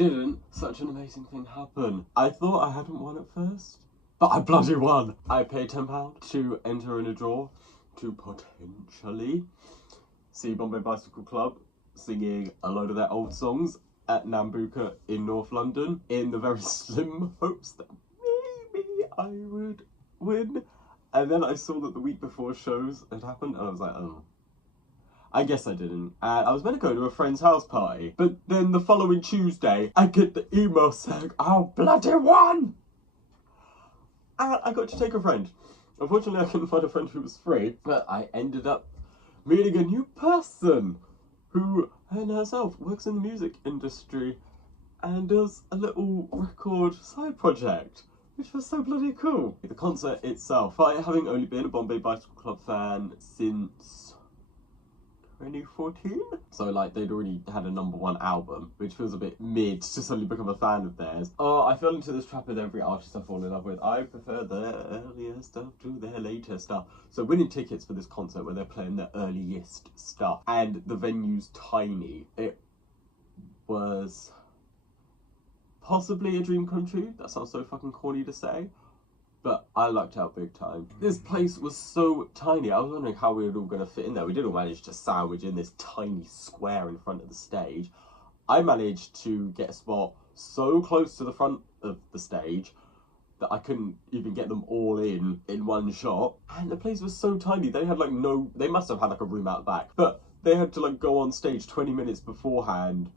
didn't such an amazing thing happen. I thought I hadn't won at first, but I bloody won. I paid £10 to enter in a draw to potentially see Bombay Bicycle Club singing a load of their old songs at Nambucca in North London, in the very slim hopes that maybe I would win. And then I saw that the week before shows had happened, and I was like, oh, I guess I didn't. And I was meant to go to a friend's house party, but then the following Tuesday, I get the email saying, oh, bloody won! And I got to take a friend. Unfortunately, I couldn't find a friend who was free, but I ended up meeting a new person who herself works in the music industry and does a little record side project, which was so bloody cool. The concert itself, by having only been a Bombay Bicycle Club fan since 2014, so like they'd already had a #1 album, which feels a bit mid to suddenly become a fan of theirs. Oh, I fell into this trap with every artist I fall in love with. I prefer their earlier stuff to their later stuff. So winning tickets for this concert where they're playing their earliest stuff, and the venue's tiny, it was possibly a dream come true. That sounds so fucking corny to say, but I lucked out big time. This place was so tiny. I was wondering how we were all going to fit in there. We did all manage to sandwich in this tiny square in front of the stage. I managed to get a spot so close to the front of the stage that I couldn't even get them all in one shot. And the place was so tiny. They had like they must have had like a room out back, but they had to like go on stage 20 minutes beforehand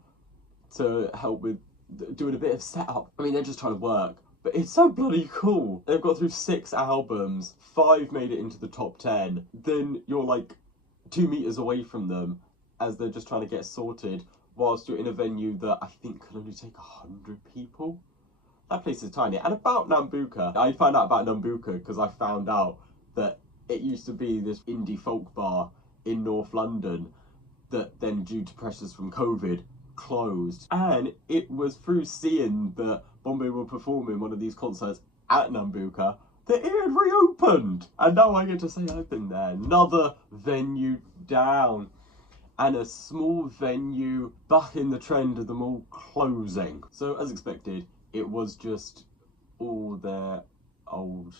to help with doing a bit of setup. I mean, they're just trying to work. But it's so bloody cool. They've got through 6 albums, 5 made it into the top 10. Then you're like 2 meters away from them as they're just trying to get sorted, whilst you're in a venue that I think can only take 100 people. That place is tiny. And about Nambucca, I found out about Nambucca because I found out that it used to be this indie folk bar in North London that then, due to pressures from COVID, closed. And it was through seeing that Bombay were performing one of these concerts at Nambucca that it had reopened, and now I get to say I've been there. Another venue down, and a small venue back in the trend of them all closing. So as expected, it was just all their old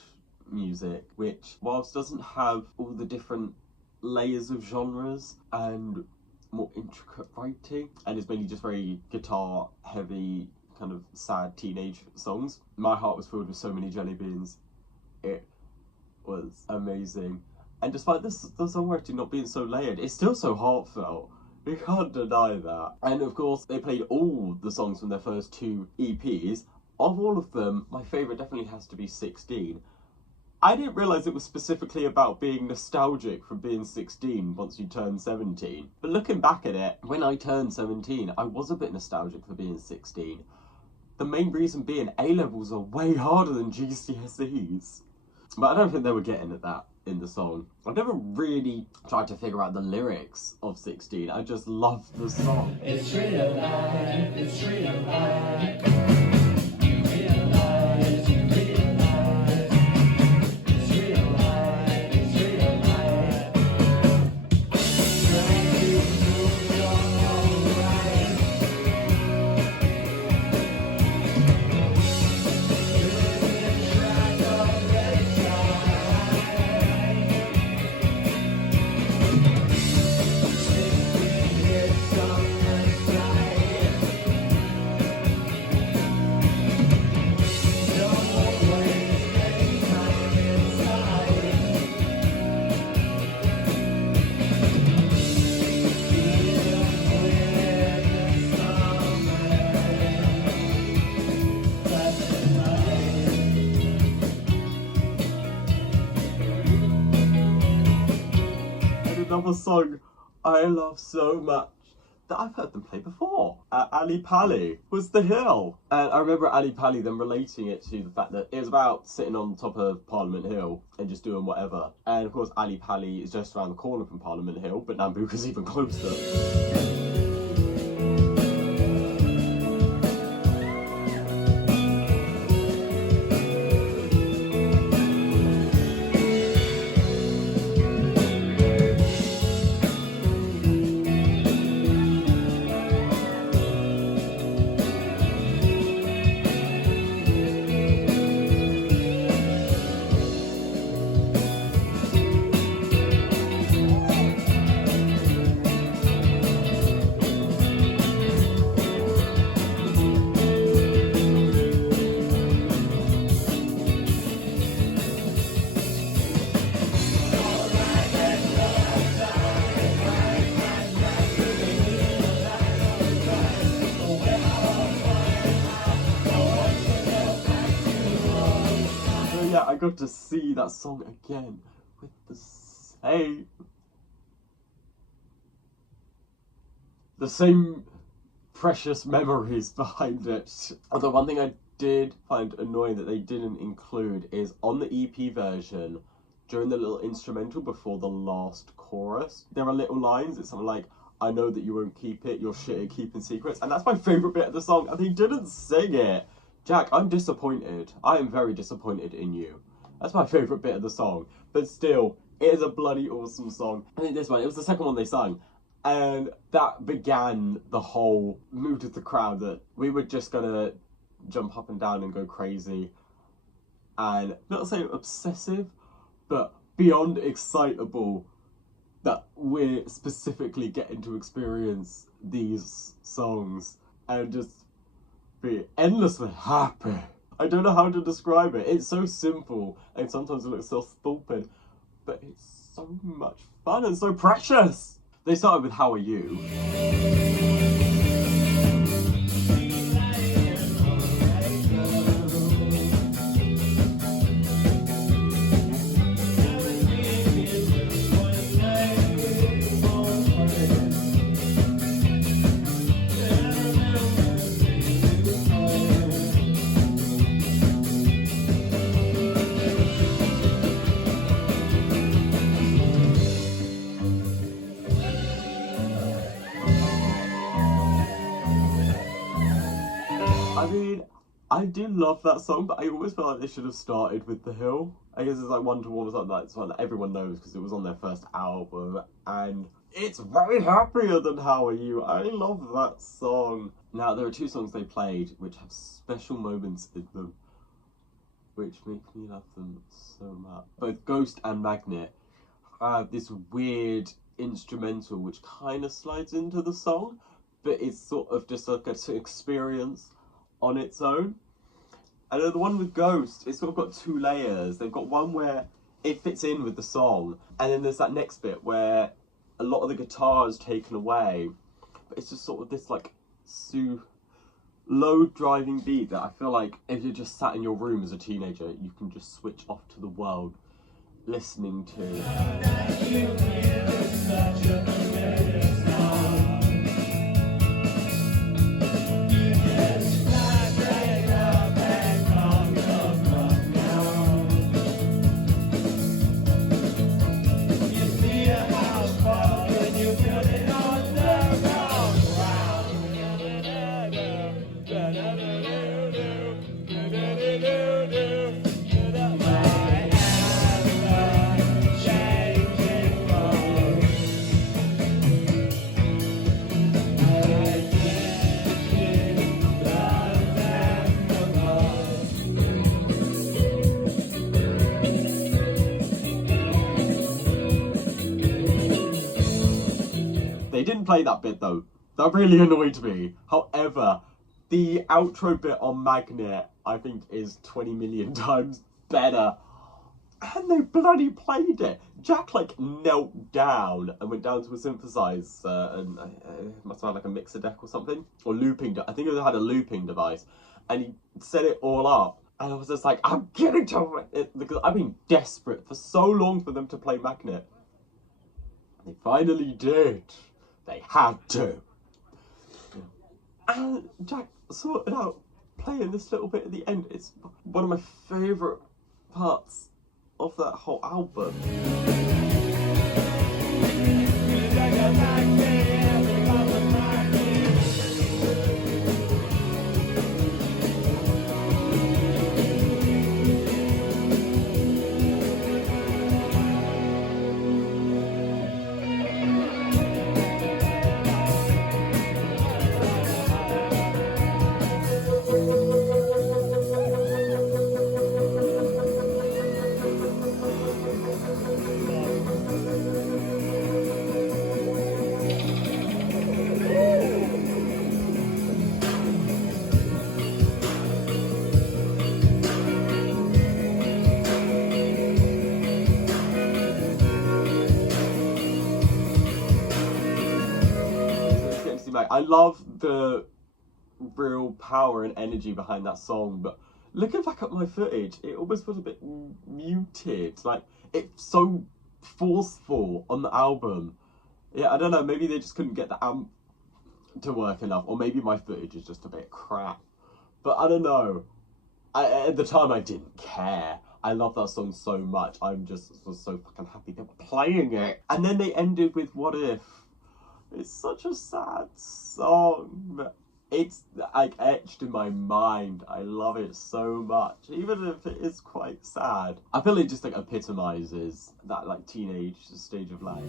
music, which whilst doesn't have all the different layers of genres and more intricate writing, and is mainly just very guitar heavy, kind of sad teenage songs, my heart was filled with so many jelly beans. It was amazing. And despite the songwriting not being so layered, it's still so heartfelt. You can't deny that. And of course, they played all the songs from their first 2 EPs. Of all of them, my favourite definitely has to be 16. I didn't realise it was specifically about being nostalgic for being 16 once you turn 17. But looking back at it, when I turned 17, I was a bit nostalgic for being 16. The main reason being A-levels are way harder than GCSEs. But I don't think they were getting at that in the song. I've never really tried to figure out the lyrics of 16. I just love the song. It's real life, it's real life. Another song I love so much that I've heard them play before at Ali Pali was The Hill. And I remember Ali Pali then relating it to the fact that it was about sitting on top of Parliament Hill and just doing whatever. And of course Ali Pali is just around the corner from Parliament Hill, but Nambucca's even closer. I got to see that song again with the same precious memories behind it. Although one thing I did find annoying that they didn't include is on the EP version, during the little instrumental before the last chorus, there are little lines. It's something like, I know that you won't keep it, you're shit at keeping secrets. And that's my favourite bit of the song, and they didn't sing it. Jack, I'm disappointed. I am very disappointed in you. That's my favourite bit of the song. But still, it is a bloody awesome song. I think this one, it was the second one they sang. And that began the whole mood of the crowd that we were just gonna jump up and down and go crazy. And not saying obsessive, but beyond excitable that we're specifically getting to experience these songs and just be endlessly happy. I don't know how to describe it. It's so simple and sometimes it looks so stupid, but it's so much fun and so precious. They started with How Are You? I mean, I do love that song, but I always feel like they should have started with The Hill. I guess it's like one to one was like that. It's one that everyone knows because it was on their first album, and it's very happier than How Are You. I love that song. Now, there are two songs they played which have special moments in them, which make me love them so much. Both Ghost and Magnet have this weird instrumental which kind of slides into the song, but it's sort of just like an experience on its own. And then the one with Ghost, it's sort of got two layers. They've got one where it fits in with the song, and then there's that next bit where a lot of the guitar is taken away, but it's just sort of this like low driving beat that I feel like if you're just sat in your room as a teenager, you can just switch off to the world listening to. They didn't play that bit though. That really annoyed me. However, the outro bit on Magnet, I think, is 20 million times better. And they bloody played it. Jack like knelt down and went down to a synthesizer and must have had like a mixer deck or something. Or looping, I think it had a looping device. And he set it all up. And I was just like, I'm getting to it because I've been desperate for so long for them to play Magnet. They finally did. They had to. And Jack sorted out playing this little bit at the end. It's one of my favourite parts of that whole album. I love the real power and energy behind that song, but looking back at my footage, it almost was a bit muted. Like, it's so forceful on the album. Yeah, I don't know, maybe they just couldn't get the amp to work enough, or maybe my footage is just a bit crap. But I don't know. At the time, I didn't care. I love that song so much. Was so fucking happy they were playing it. And then they ended with What If. It's such a sad song, but it's like etched in my mind. I love it so much, even if it is quite sad. I feel it just like epitomizes that like teenage stage of life.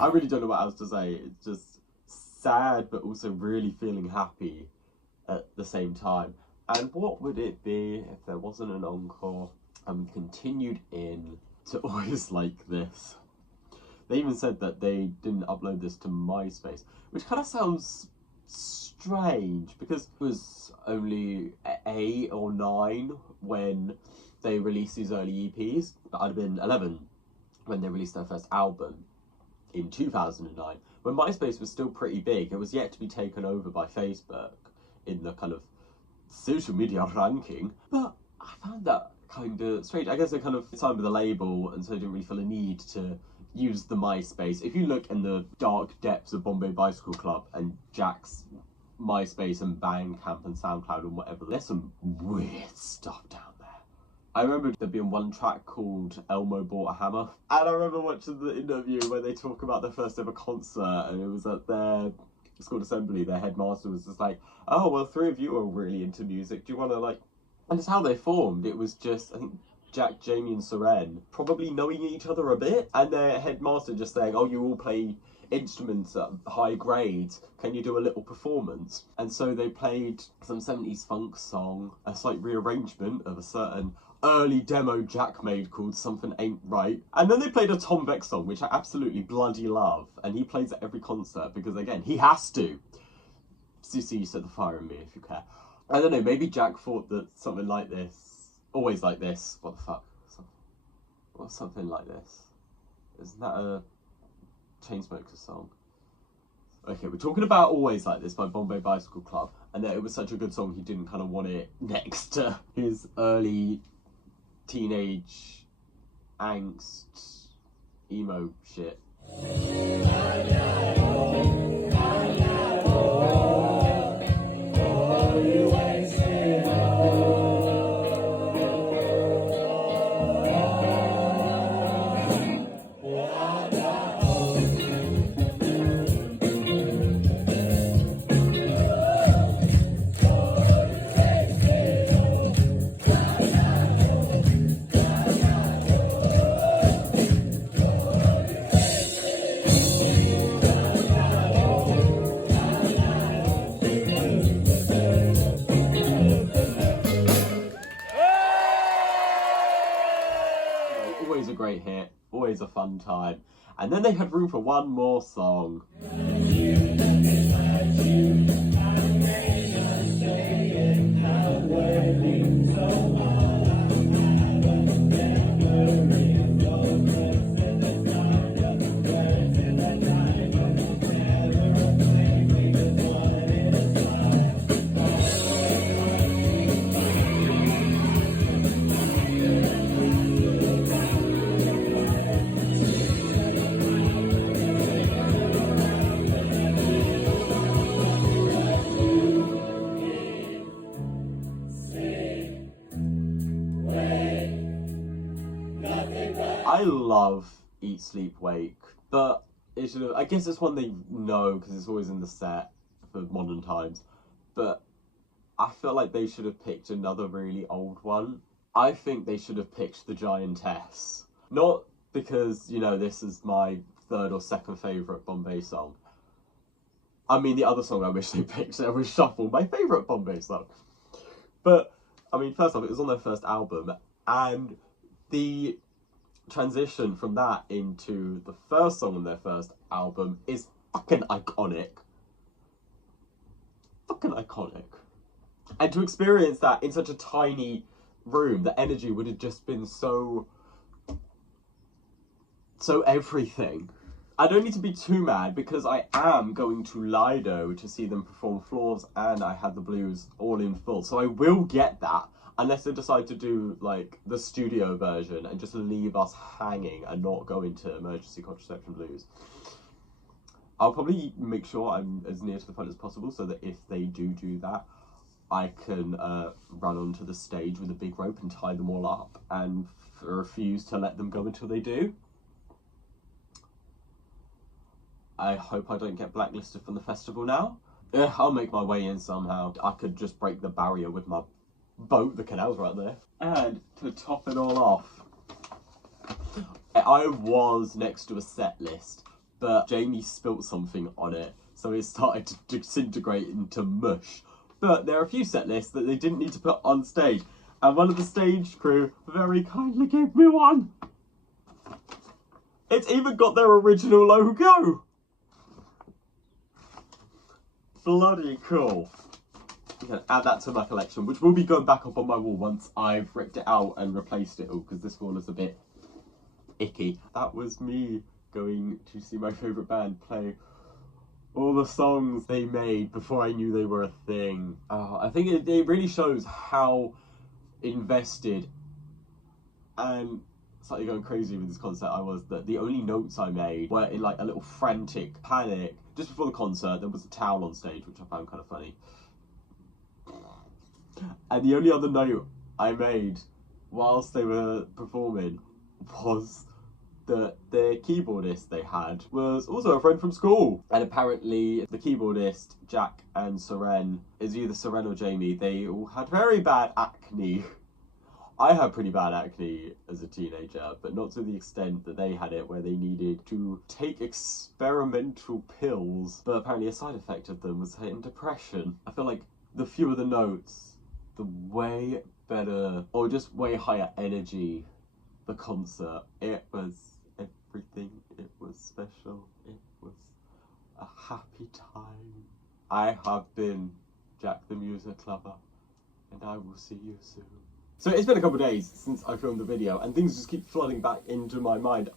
I really don't know what else to say. It's just sad, but also really feeling happy at the same time. And what would it be if there wasn't an encore and we continued in to Always Like This? They even said that they didn't upload this to MySpace, which kind of sounds strange because it was only 8 or 9 when they released these early EPs. But I'd have been 11 when they released their first album in 2009, when MySpace was still pretty big. It was yet to be taken over by Facebook in the kind of social media ranking. But I found that kind of strange. I guess they kind of signed with a label, and so didn't really feel a need to use the MySpace. If you look in the dark depths of Bombay Bicycle Club and Jack's MySpace and Bandcamp and SoundCloud and whatever, there's some weird stuff down there. I remember there being one track called Elmo Bought a Hammer. And I remember watching the interview where they talk about their first ever concert, and it was at their school assembly. Their headmaster was just like, oh, well, 3 of you are really into music. Do you want to, like... And it's how they formed. It was just, I think, Jack, Jamie and Soren probably knowing each other a bit, and their headmaster just saying, oh, you all play instruments at high grades, can you do a little performance? And so they played some 70s funk song, a slight rearrangement of a certain early demo Jack made called Something Ain't Right. And then they played a Tom Beck song, which I absolutely bloody love, and he plays at every concert because, again, he has to. CC, set the fire in me if you care. I don't know, maybe Jack thought that something like this, Always Like This, what the fuck? What's Something Like This? Isn't that a Chainsmokers song? Okay, we're talking about Always Like This by Bombay Bicycle Club, and that it was such a good song he didn't kind of want it next to his early teenage angst emo shit. Always a great hit, always a fun time. And then they had room for one more song. I love Eat, Sleep, Wake, but it should have, I guess it's one they know because it's always in the set for modern times, but I feel like they should have picked another really old one. I think they should have picked The Giantess. Not because, you know, this is my third or second favourite Bombay song. I mean, the other song I wish they picked there was Shuffle, my favourite Bombay song. But, I mean, first off, it was on their first album, and the transition from that into the first song on their first album is fucking iconic. Fucking iconic. And to experience that in such a tiny room, the energy would have just been so everything. I don't need to be too mad because I am going to Lido to see them perform Floors and I Had the Blues all in full. So I will get that unless they decide to do like the studio version and just leave us hanging and not go into Emergency Contraception Blues. I'll probably make sure I'm as near to the front as possible so that if they do that, I can run onto the stage with a big rope and tie them all up and refuse to let them go until they do. I hope I don't get blacklisted from the festival now. Yeah, I'll make my way in somehow. I could just break the barrier with my boat, the canal's right there. And to top it all off, I was next to a set list, but Jamie spilt something on it, so it started to disintegrate into mush. But there are a few set lists that they didn't need to put on stage, and one of the stage crew very kindly gave me one. It's even got their original logo. Bloody cool. I'm going to add that to my collection, which will be going back up on my wall once I've ripped it out and replaced it all, because this wall is a bit icky. That was me going to see my favourite band play all the songs they made before I knew they were a thing. I think it really shows how invested and slightly going crazy with this concert I was, that the only notes I made were in like a little frantic panic. Just before the concert, there was a towel on stage, which I found kind of funny. And the only other note I made whilst they were performing was that the keyboardist they had was also a friend from school. And apparently the keyboardist, Jack and Seren, is either Seren or Jamie, they all had very bad acne. I had pretty bad acne as a teenager, but not to the extent that they had it, where they needed to take experimental pills. But apparently a side effect of them was hitting depression. I feel like the fewer the notes, the way better, or just way higher energy the concert. It was everything. It was special. It was a happy time. I have been Jack the Music Lover, and I will see you soon. So it's been a couple of days since I filmed the video, and things just keep flooding back into my mind.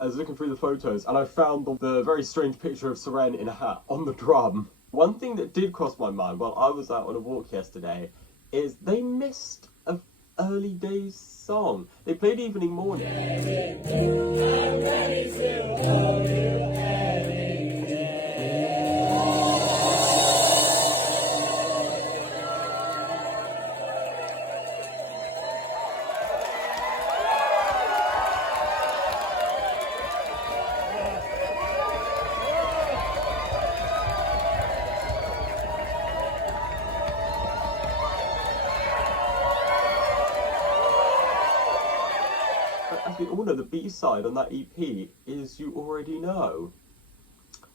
I was looking through the photos, and I found the very strange picture of Seren in a hat on the drum. One thing that did cross my mind while I was out on a walk yesterday is they missed an early days song. They played Evening Morning. I'm ready to hold you any day. As we all know, the B-side on that EP is You Already Know.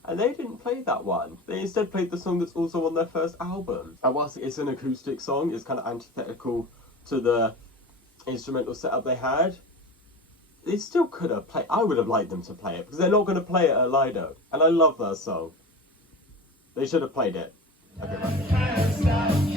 And they didn't play that one. They instead played the song that's also on their first album. And whilst it's an acoustic song, it's kind of antithetical to the instrumental setup they had. They still could have played. I would have liked them to play it, because they're not going to play it at Lido. And I love that song. They should have played it. Okay, right.